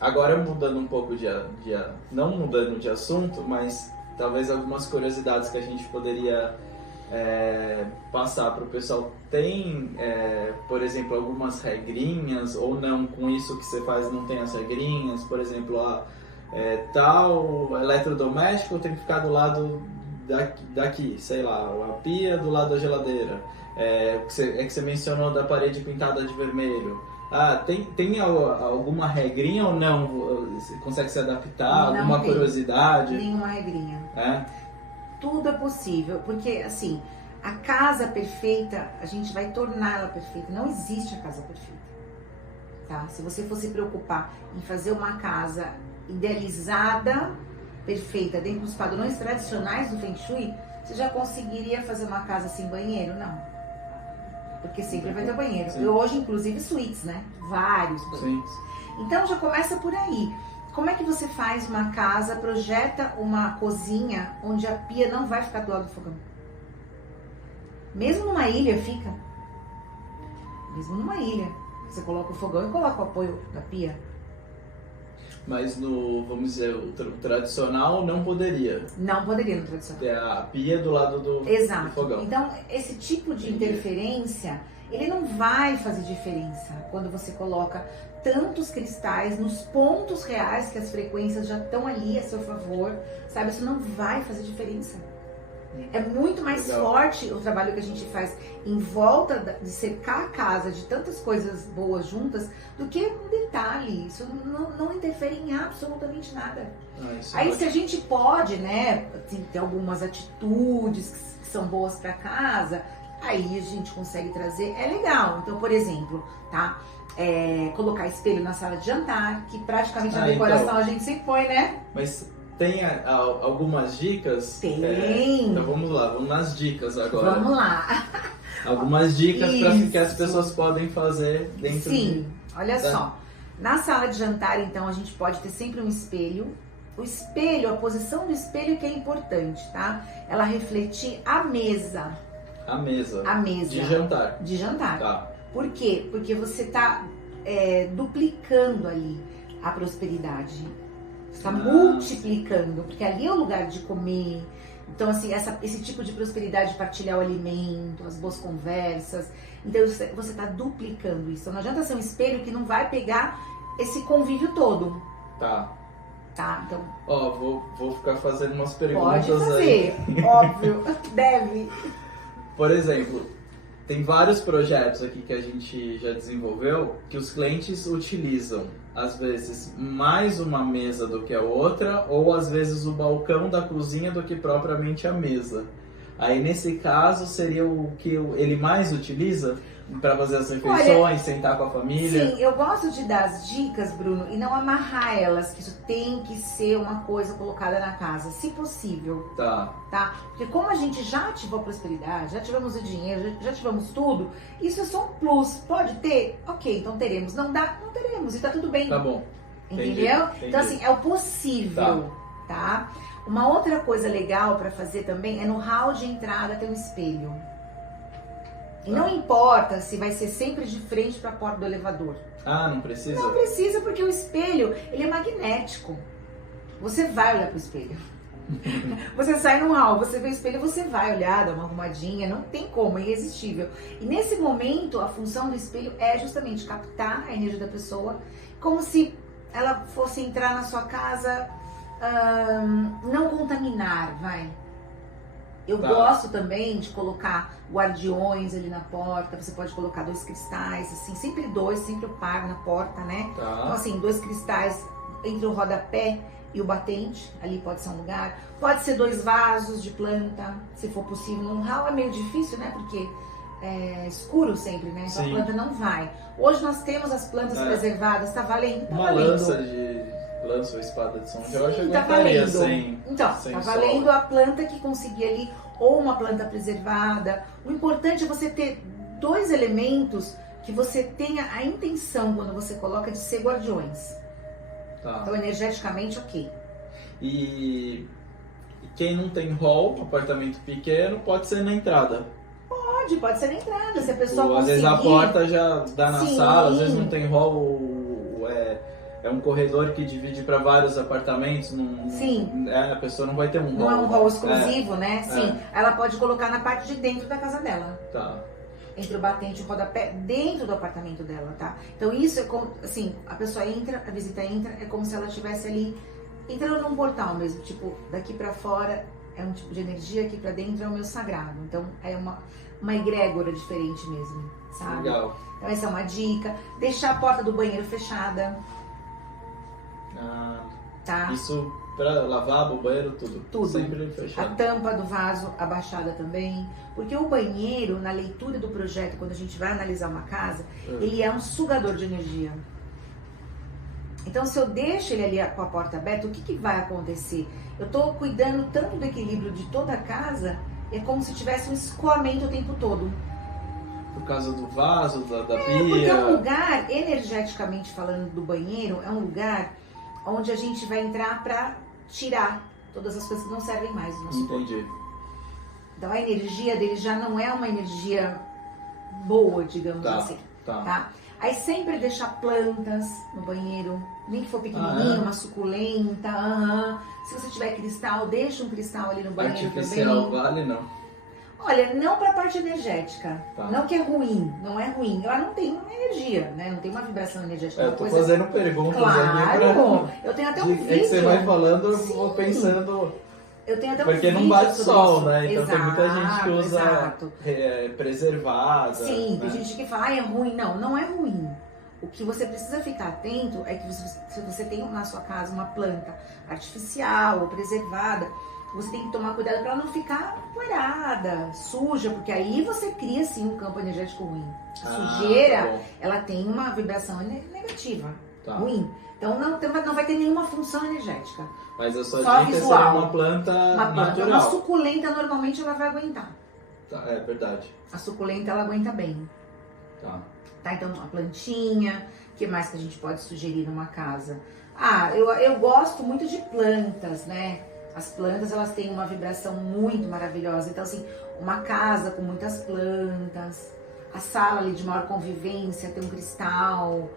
Agora mudando um pouco não mudando de assunto, mas talvez algumas curiosidades que a gente poderia passar para o pessoal. Tem, por exemplo, algumas regrinhas, ou não, com isso que você faz não tem as regrinhas? Por exemplo, tal eletrodoméstico tem que ficar do lado daqui, sei lá, a pia do lado da geladeira. Que você mencionou da parede pintada de vermelho. Tem alguma regrinha ou não? Você consegue se adaptar? Não alguma tem curiosidade? Nenhuma regrinha. Tudo é possível, porque assim, a casa perfeita, a gente vai torná-la perfeita. Não existe a casa perfeita, tá? Se você fosse preocupar em fazer uma casa idealizada, perfeita, dentro dos padrões tradicionais do Feng Shui, você já conseguiria fazer uma casa sem banheiro? Não. Porque sempre vai ter banheiro. Sim. E hoje, inclusive, suítes, né? Vários banheiros. Sim. Então, já começa por aí. Como é que você faz uma casa, projeta uma cozinha onde a pia não vai ficar do lado do fogão? Mesmo numa ilha fica. Mesmo numa ilha. Você coloca o fogão e coloca o apoio da pia. Mas vamos dizer, o tradicional não poderia. Não poderia no tradicional. Ter a pia do lado do fogão. Então, esse tipo de interferência, ele não vai fazer diferença quando você coloca tantos cristais nos pontos reais que as frequências já estão ali a seu favor, sabe? Isso não vai fazer diferença. É muito mais forte o trabalho que a gente faz em volta de cercar a casa de tantas coisas boas juntas do que um detalhe. Isso não interfere em absolutamente nada. Aí se a gente pode, né, ter algumas atitudes que são boas para casa, aí a gente consegue trazer, é legal. Então, por exemplo, tá? Colocar espelho na sala de jantar, que praticamente na decoração a gente sempre põe, né? Mas tem algumas dicas? Tem! Então vamos lá, vamos nas dicas agora. Vamos lá! Algumas dicas para que as pessoas podem fazer dentro olha só. Na sala de jantar, então, a gente pode ter sempre um espelho. O espelho, a posição do espelho que é importante, tá? Ela refletir a mesa. A mesa. De jantar. De jantar. Tá. Por quê? Porque você tá duplicando ali a prosperidade. Você está multiplicando, porque ali é o lugar de comer. Então, assim, esse tipo de prosperidade, partilhar o alimento, as boas conversas. Então, você está duplicando isso. Então, não adianta ser um espelho que não vai pegar esse convívio todo. Tá. Então... vou ficar fazendo umas perguntas pode fazer, aí. óbvio, deve. Por exemplo, tem vários projetos aqui que a gente já desenvolveu que os clientes utilizam, às vezes, mais uma mesa do que a outra, ou às vezes o balcão da cozinha do que propriamente a mesa. Aí, nesse caso, seria o que ele mais utiliza para fazer as refeições, sentar com a família? Sim, eu gosto de dar as dicas, Bruno, e não amarrar elas, que isso tem que ser uma coisa colocada na casa, se possível. Tá. Porque como a gente já ativou a prosperidade, já tivemos o dinheiro, já tivemos tudo, isso é só um plus. Pode ter? Ok, então teremos. Não dá? Não teremos, e tá tudo bem. Tá bom. Entendeu? Entendi. Então, assim, é o possível, tá? Uma outra coisa legal para fazer também é no hall de entrada ter um espelho. E não importa se vai ser sempre de frente para a porta do elevador. Não precisa? Não precisa, porque o espelho, ele é magnético. Você vai olhar pro espelho. Você sai no hall, você vê o espelho, você vai olhar, dá uma arrumadinha, não tem como, é irresistível. E nesse momento, a função do espelho é justamente captar a energia da pessoa, como se ela fosse entrar na sua casa, não contaminar, vai. Eu gosto também de colocar guardiões ali na porta. Você pode colocar 2 cristais, assim, sempre 2, sempre eu paro na porta, né? Então, assim, 2 cristais entre o rodapé e o batente, ali pode ser um lugar. Pode ser 2 vasos de planta, se for possível. Num hall é meio difícil, né? Porque é escuro sempre, né? Então a planta não vai. Hoje nós temos as plantas preservadas, tá valendo? Tá Uma valendo. lança ou espada de São Jorge, tá valendo. sem tá valendo a planta que conseguir ali, ou uma planta preservada. O importante é você ter 2 elementos que você tenha a intenção, quando você coloca, de ser guardiões. Então, energeticamente, ok. E quem não tem hall, apartamento pequeno, pode ser na entrada. Pode ser na entrada, se a pessoa Às conseguir. vezes a porta já dá na Sim. sala, às vezes não tem hall, é um corredor que divide para vários apartamentos. Sim. A pessoa não vai ter um hall. Não é um hall exclusivo, né? É. Sim. Ela pode colocar na parte de dentro da casa dela. Tá. Entre o batente e o rodapé, dentro do apartamento dela, tá? Então isso é como, assim, a pessoa entra, a visita entra, é como se ela estivesse ali, entrando num portal mesmo, tipo, daqui pra fora é um tipo de energia, aqui pra dentro é o meu sagrado. Então é uma egrégora diferente mesmo, sabe? Legal. Então essa é uma dica. Deixar a porta do banheiro fechada, tá? Isso pra lavabo, banheiro, tudo. Tudo. Sempre A fechado. tampa do vaso abaixada também. Porque o banheiro, na leitura do projeto, quando a gente vai analisar uma casa, ele é um sugador de energia. Então, se eu deixo ele ali com a porta aberta, o que vai acontecer? Eu estou cuidando tanto do equilíbrio de toda a casa, é como se tivesse um escoamento o tempo todo. Por causa do vaso, da pia. Porque é um lugar, energeticamente falando do banheiro, é um lugar onde a gente vai entrar para tirar todas as coisas que não servem mais do nosso corpo. Entendi. Então a energia dele já não é uma energia boa, digamos assim. Tá? Aí sempre deixar plantas no banheiro, nem que for pequenininho, uma suculenta. Se você tiver cristal, deixa um cristal ali no banheiro artificial, também. vale não? Olha, não para a parte energética. Tá. Não que é ruim, não é ruim. Ela não tem uma energia, né? Não tem uma vibração energética. Eu tô fazendo perguntas Claro! Eu tenho até um vídeo. É que você vai falando, eu vou pensando. Eu tenho até um Porque vídeo não bate sol, isso. né? Então Exato, tem muita gente que usa exato. Preservada. Sim, né? tem gente que fala, é ruim. Não, não é ruim. O que você precisa ficar atento é que se você tem na sua casa uma planta artificial ou preservada, você tem que tomar cuidado para ela não ficar poeirada, suja, porque aí você cria sim um campo energético ruim. A sujeira, ela tem uma vibração negativa, ruim. Então não vai ter nenhuma função energética. Mas a sua só dica visual. seria uma planta natural. Uma suculenta normalmente ela vai aguentar. Tá, é verdade. A suculenta ela aguenta bem. Tá, então a plantinha, o que mais que a gente pode sugerir numa casa? Eu gosto muito de plantas, né? As plantas, elas têm uma vibração muito maravilhosa. Então, assim, uma casa com muitas plantas, a sala ali de maior convivência, ter um cristal,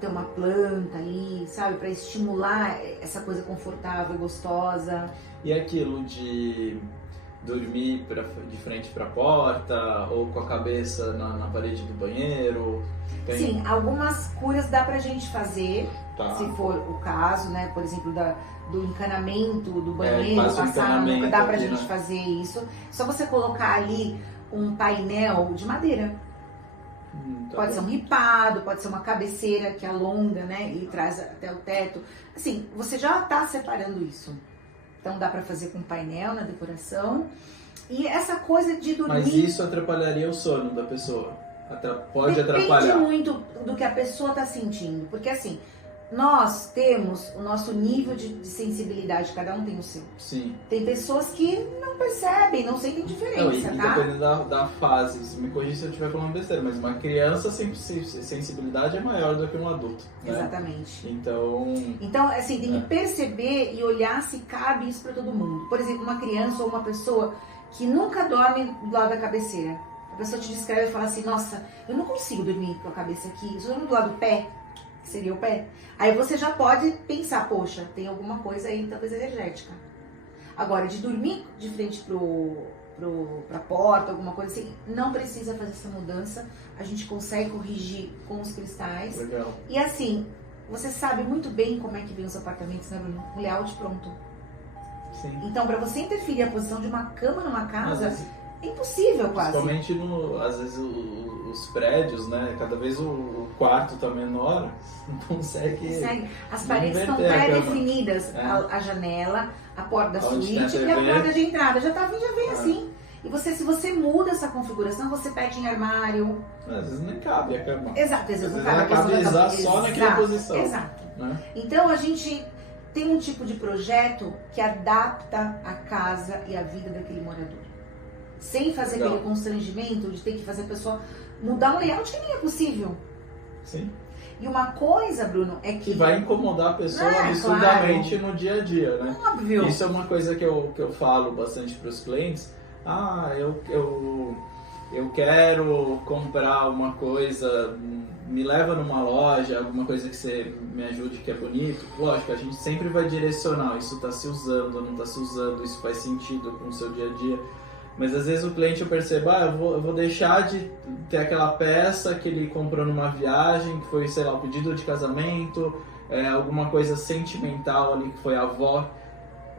ter uma planta ali, sabe? Para estimular essa coisa confortável e gostosa. E aquilo de dormir de frente para a porta ou com a cabeça na parede do banheiro? Sim, algumas curas dá pra gente fazer, se for o caso, né? Por exemplo, do encanamento do banheiro, dá pra gente fazer isso. Só você colocar ali um painel de madeira. Pode ser um ripado, pode ser uma cabeceira que alonga, né? E traz até o teto. Assim, você já tá separando isso. Então dá pra fazer com painel na decoração. E essa coisa de dormir... Mas isso atrapalharia o sono da pessoa? Pode atrapalhar? Depende muito do que a pessoa tá sentindo. Porque assim, nós temos o nosso nível de sensibilidade, cada um tem o seu. Sim. Tem pessoas que não percebem, não sentem diferença, e tá? dependendo da fase, se me corrija se eu estiver falando besteira, mas uma criança sensibilidade é maior do que um adulto, né? Exatamente. Então, assim, tem que perceber e olhar se cabe isso pra todo mundo. Por exemplo, uma criança ou uma pessoa que nunca dorme do lado da cabeceira. A pessoa te descreve e fala assim, nossa, eu não consigo dormir com a cabeça aqui, eu dormo do lado do pé, que seria o pé. Aí você já pode pensar, poxa, tem alguma coisa aí, talvez energética. Agora, de dormir de frente pra porta, alguma coisa assim, não precisa fazer essa mudança. A gente consegue corrigir com os cristais. Legal. E assim, você sabe muito bem como é que vem os apartamentos, né, Bruno? Um layout pronto. Sim. Então, pra você interferir a posição de uma cama numa casa, é impossível quase. Principalmente, às vezes, os prédios, né? Cada vez o quarto tá menor, não consegue... As paredes estão pré-definidas. A janela, a porta da suíte e a porta de entrada. Já vem assim. E se você muda essa configuração, você pede em armário. Às vezes nem cabe a cama. Exato, às vezes não cabe. Cabe só naquela posição. Exato. Né? Então, a gente tem um tipo de projeto que adapta a casa e a vida daquele morador. Sem fazer aquele constrangimento de ter que fazer a pessoa mudar um layout que nem é possível. Sim. E uma coisa, Bruno, é que vai incomodar a pessoa absurdamente no dia a dia, né? Óbvio. Isso é uma coisa que eu falo bastante para os clientes. Eu eu quero comprar uma coisa, me leva numa loja, alguma coisa que você me ajude, que é bonito. Lógico, a gente sempre vai direcionar, isso está se usando, não está se usando, isso faz sentido com o seu dia a dia. Mas às vezes o cliente eu percebo, eu vou deixar de ter aquela peça que ele comprou numa viagem, que foi, sei lá, um pedido de casamento, alguma coisa sentimental ali que foi a avó.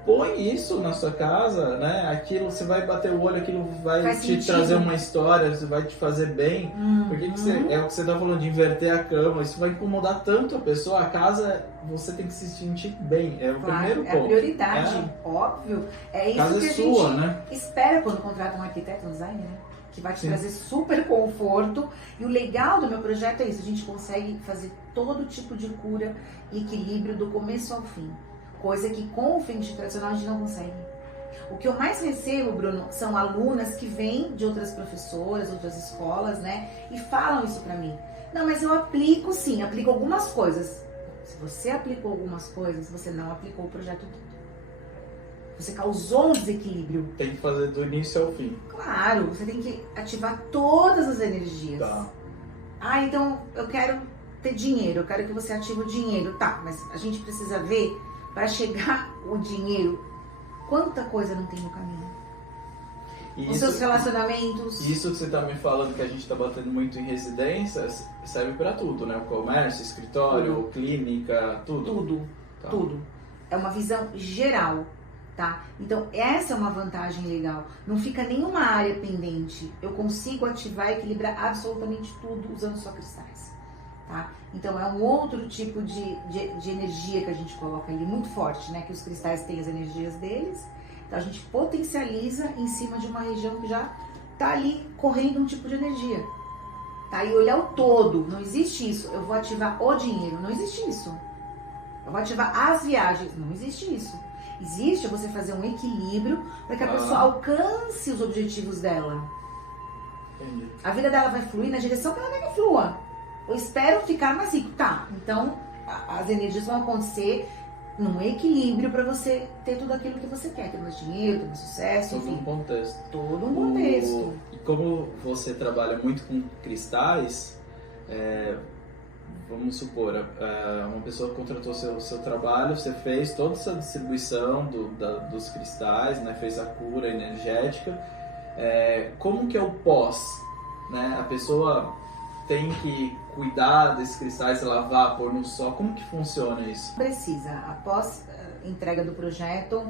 Põe isso na sua casa, né? Aquilo, você vai bater o olho, aquilo vai Faz te sentido. trazer uma história, você vai te fazer bem. Porque é o que você tá falando, de inverter a cama, isso vai incomodar tanto a pessoa. A casa, você tem que se sentir bem, é o primeiro ponto. É a prioridade, óbvio. É isso Casa que é a sua, gente né? espera quando contrata um arquiteto, um designer, né? Que vai te Sim. trazer super conforto. E o legal do meu projeto é isso, a gente consegue fazer todo tipo de cura e equilíbrio do começo ao fim. Coisa que com o Feng Shui tradicional a gente não consegue. O que eu mais recebo, Bruno, são alunas que vêm de outras professoras, outras escolas, né? E falam isso pra mim. Não, mas eu aplico sim, aplico algumas coisas. Se você aplicou algumas coisas, você não aplicou o projeto todo. Você causou um desequilíbrio. Tem que fazer do início ao fim. Claro, você tem que ativar todas as energias. Tá. Então eu quero ter dinheiro, eu quero que você ative o dinheiro. Tá, mas a gente precisa ver, para chegar o dinheiro, quanta coisa não tem no caminho. Os seus relacionamentos. Isso que você tá me falando, que a gente tá batendo muito em residências, serve para tudo, né? O comércio, escritório, clínica, tudo. Tudo. É uma visão geral, tá? Então essa é uma vantagem legal. Não fica nenhuma área pendente. Eu consigo ativar e equilibrar absolutamente tudo usando só cristais. Tá? Então é um outro tipo de energia que a gente coloca ali, muito forte, né? Que os cristais têm as energias deles, então a gente potencializa em cima de uma região que já tá ali correndo um tipo de energia, tá? E olhar o todo, não existe isso, eu vou ativar o dinheiro, não existe isso. Eu vou ativar as viagens, não existe isso. Existe você fazer um equilíbrio para que a pessoa alcance os objetivos dela. Entendi. A vida dela vai fluir na direção que ela quer que flua. Eu espero ficar mais rico. Tá, então as energias vão acontecer num equilíbrio para você ter tudo aquilo que você quer. Ter mais dinheiro, ter mais sucesso, Todo enfim. um contexto. Todo um contexto. E como você trabalha muito com cristais, vamos supor, uma pessoa contratou seu trabalho, você fez toda essa distribuição dos cristais, né, fez a cura energética. Como que é o pós? Né? A pessoa tem que cuidar desses cristais, lavar, pôr no sol. Como que funciona isso? Precisa. Após a entrega do projeto,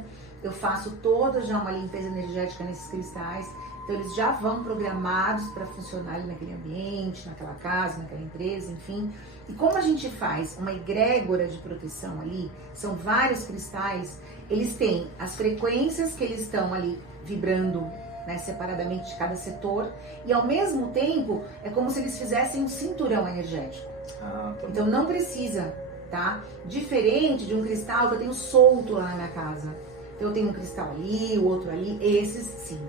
eu faço toda já uma limpeza energética nesses cristais. Então eles já vão programados para funcionar ali naquele ambiente, naquela casa, naquela empresa, enfim. E como a gente faz uma egrégora de proteção ali, são vários cristais, eles têm as frequências que eles estão ali vibrando, né, separadamente de cada setor, e ao mesmo tempo é como se eles fizessem um cinturão energético. Então não precisa, tá? Diferente de um cristal que eu tenho solto lá na minha casa. Então eu tenho um cristal ali, o outro ali, esses sim.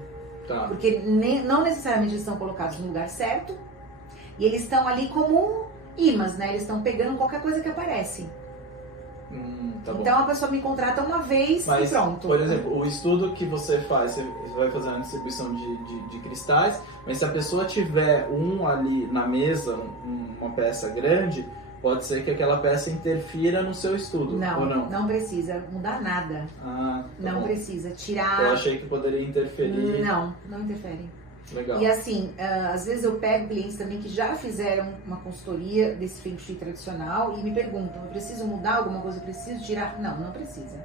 Tá. Porque não necessariamente eles estão colocados no lugar certo, e eles estão ali como imãs, né? Eles estão pegando qualquer coisa que aparece. Tá bom. Então a pessoa me contrata uma vez e pronto. Por exemplo, o estudo que você faz, você vai fazer uma distribuição de cristais, mas se a pessoa tiver ali na mesa, uma peça grande, pode ser que aquela peça interfira no seu estudo, Não, ou não? não precisa mudar nada. Não bom. precisa tirar. Eu achei que poderia interferir. Não interfere. Legal. E assim, às vezes eu pego clientes também que já fizeram uma consultoria desse Feng Shui tradicional e me perguntam, eu preciso mudar alguma coisa, eu preciso tirar? Não precisa.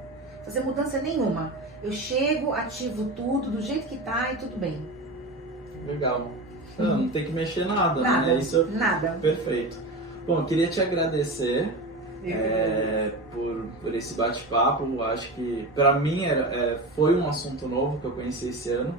Fazer mudança nenhuma. Eu chego, ativo tudo do jeito que tá e tudo bem. Legal. Não tem que mexer nada, Nada, né? Isso, nada. Perfeito. Bom, eu queria te agradecer por esse bate-papo. Acho que para mim foi um assunto novo que eu conheci esse ano.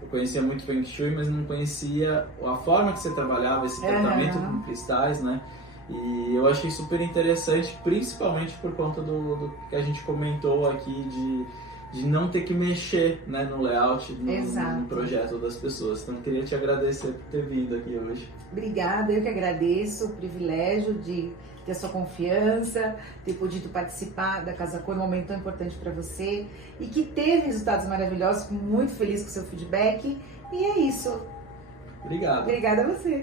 Eu conhecia muito Feng Shui, mas não conhecia a forma que você trabalhava, esse tratamento com cristais, né? E eu achei super interessante, principalmente por conta do que a gente comentou aqui de não ter que mexer, né, no layout, no projeto das pessoas. Então eu queria te agradecer por ter vindo aqui hoje. Obrigada, eu que agradeço o privilégio de ter a sua confiança, ter podido participar da Casa Cor, um momento tão importante para você e que teve resultados maravilhosos. Fico muito feliz com o seu feedback e é isso. Obrigado. Obrigada a você.